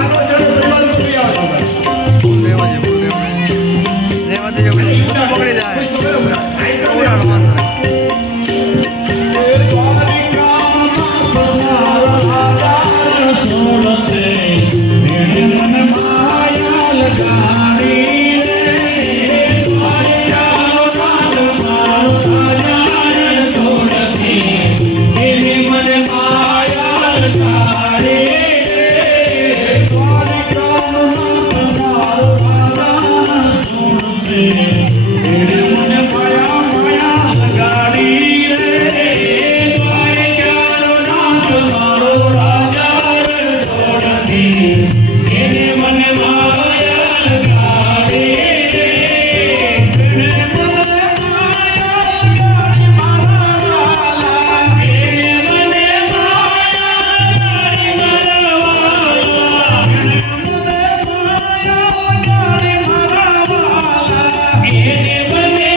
I'm gonna ya no hay más see.